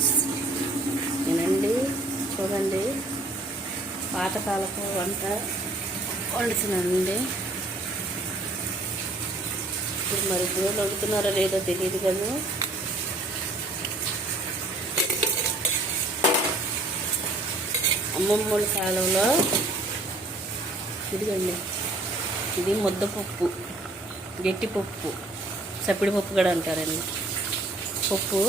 Friends, నేనండి చూడండి పాతకాలపు వంట వండుతున్నానండి. ఇప్పుడు మరి ఇప్పుడు వండుతున్నారో లేదో తెలియదు కదా. అమ్మమ్మల కాలంలో ఇదిగండి, ఇది ముద్దపప్పు, గట్టిపప్పు, సప్పిడిపప్పు కూడా అంటారండి. పప్పు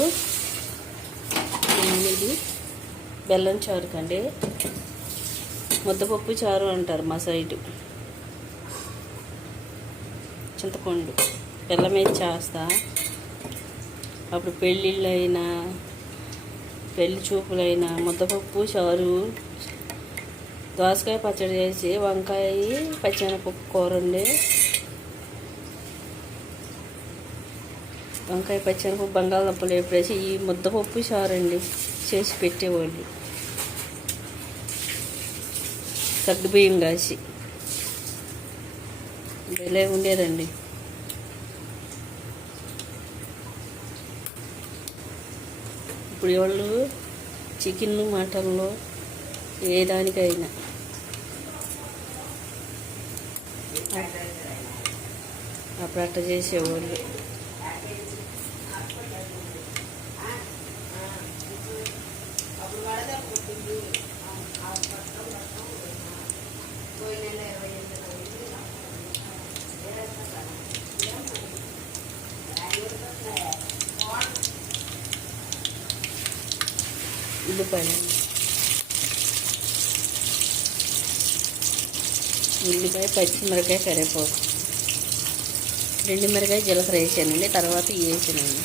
ఇది బెల్లం చారు కండి, ముద్దపప్పు చారు అంటారు మా సైడు. చింతపండు బెల్లం వేసి చేస్తా. అప్పుడు పెళ్ళిళ్ళైనా పెళ్లి చూపులైనా ముద్దపప్పు చారు, దోసకాయ పచ్చడి చేసి, వంకాయ పచ్చెనపప్పు కూర ఉండి, వంకాయ పచ్చెనపప్పు బంగాళదుంపలు వేపేసి ఈ ముద్దపప్పు చారు అండి చేసి పెట్టేవాళ్ళు. సగ్గుబియ్యం కాసి భలే ఉండేదండి. ఇప్పుడు వాళ్ళు చికెన్ మటన్లో ఏ దానికైనా అప్పుడు అట్ట చేసేవాళ్ళు. ఉల్లిపాయ, పచ్చిమిరకాయ, కరివేపాకు, మిరకాయ జీలకర్ర వేసానండి. తర్వాత వేసానండి.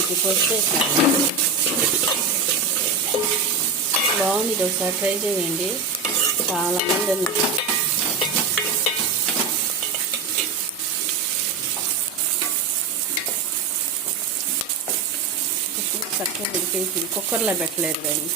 ఇది పోస్తే బాగుంది. ఇది ఒకసారి ట్రై చేయండి. చాలా మంది ఉన్నారు. చక్కగా ఉడికేసి కుక్కర్లో పెట్టలేదు కానీ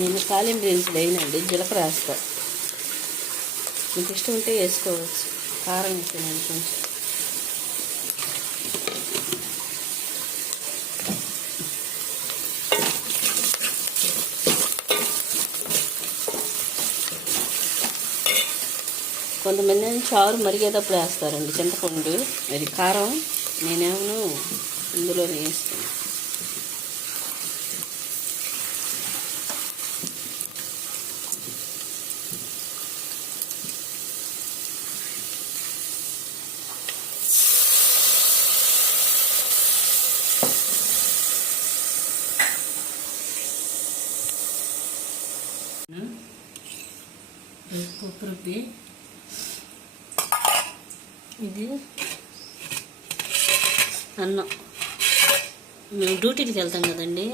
నేను తాలింపు దినుసులు వేయనండి, జీలకర్ర వేస్తా. మీకు ఇష్టం ఉంటే వేసుకోవచ్చు. కారం వేసానండి కొంచెం. కొంతమంది చారు మరిగేటప్పుడు వేస్తారండి చింతపండు, అది కారం. నేనేమో ఇందులోనే వేస్తాను. పప్పు రుబ్బి ఇది అన్నం. మేము డ్యూటీకి వెళ్తాం కదండి,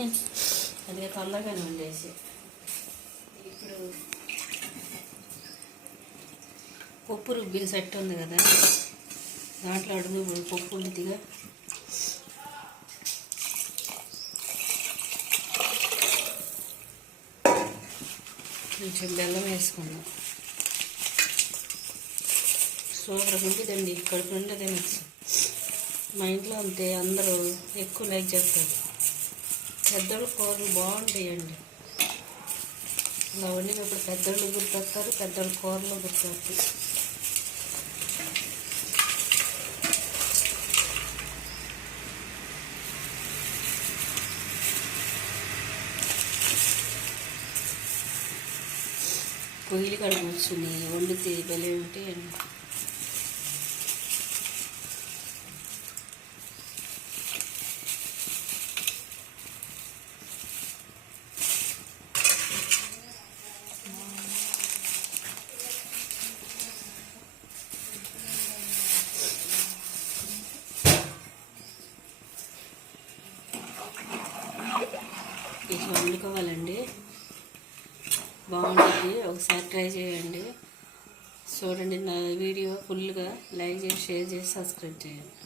అదే తొందరగానే వండేసి. ఇప్పుడు పప్పు రుబ్బిన సెట్ ఉంది కదా, దాంట్లో అడుగు పప్పు ఉడితిగా కొంచెం బెల్లం వేసుకుందాం. సూపర్గా ఉంటుందండి, కడుపు నిండా తినచ్చు. మా ఇంట్లో అంతే, అందరూ ఎక్కువ లైక్ చేస్తారు. పెద్దోళ్ళ కూరలు బాగుంటాయండి. ఇలా వండినప్పుడు పెద్దోళ్ళు గుర్తొస్తారు, పెద్దోళ్ళ కూరలు గుర్తొస్తాయి. పొయ్యిలు కాడ కూర్చుని వండితే భలే ఉంటాయండి. ఇట్లా వండుకోవాలండి, బాగుంటుంది. ఒకసారి ట్రై చేయండి. చూడండి, నా వీడియో ఫుల్గా లైక్ చేసి, షేర్ చేసి, సబ్స్క్రైబ్ చేయండి.